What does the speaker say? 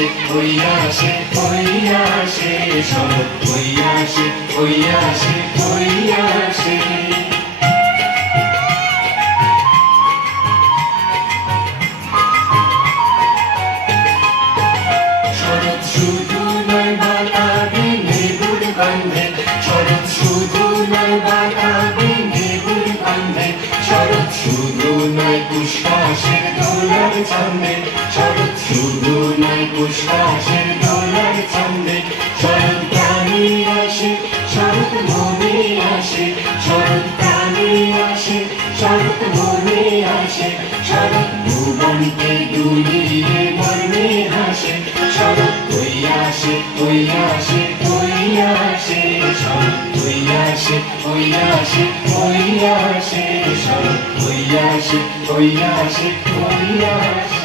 আসে বইয়া আসে বইয়া আসে শরৎ বইয়া আসে বইয়া আসে বইয়া আসে শরৎ শুধু নয় বাতাবি নেবুর গন্ধে শরৎ শুধু নয় বাতাবি নেবুর গন্ধে শরৎ শুধু নয় পুষ্পাসের দোলার ছন্দে শরৎ শুধু নয় পুষ্পাসের দোলার ছন্দে শরৎ প্রাণী আসে শরৎ মনে আসে শরৎ প্রাণী আসে শরৎ মনে আসে শরৎ ভুবনকে দুলিয়ে মর্মে হাসে শরৎ বইয়া আসে বইয়া আসে বইয়া আসে শরৎ বইয়া আসে বইয়া আসে বইয়া আসে শরৎ বইয়া আসে বইয়া আসে বইয়া আসে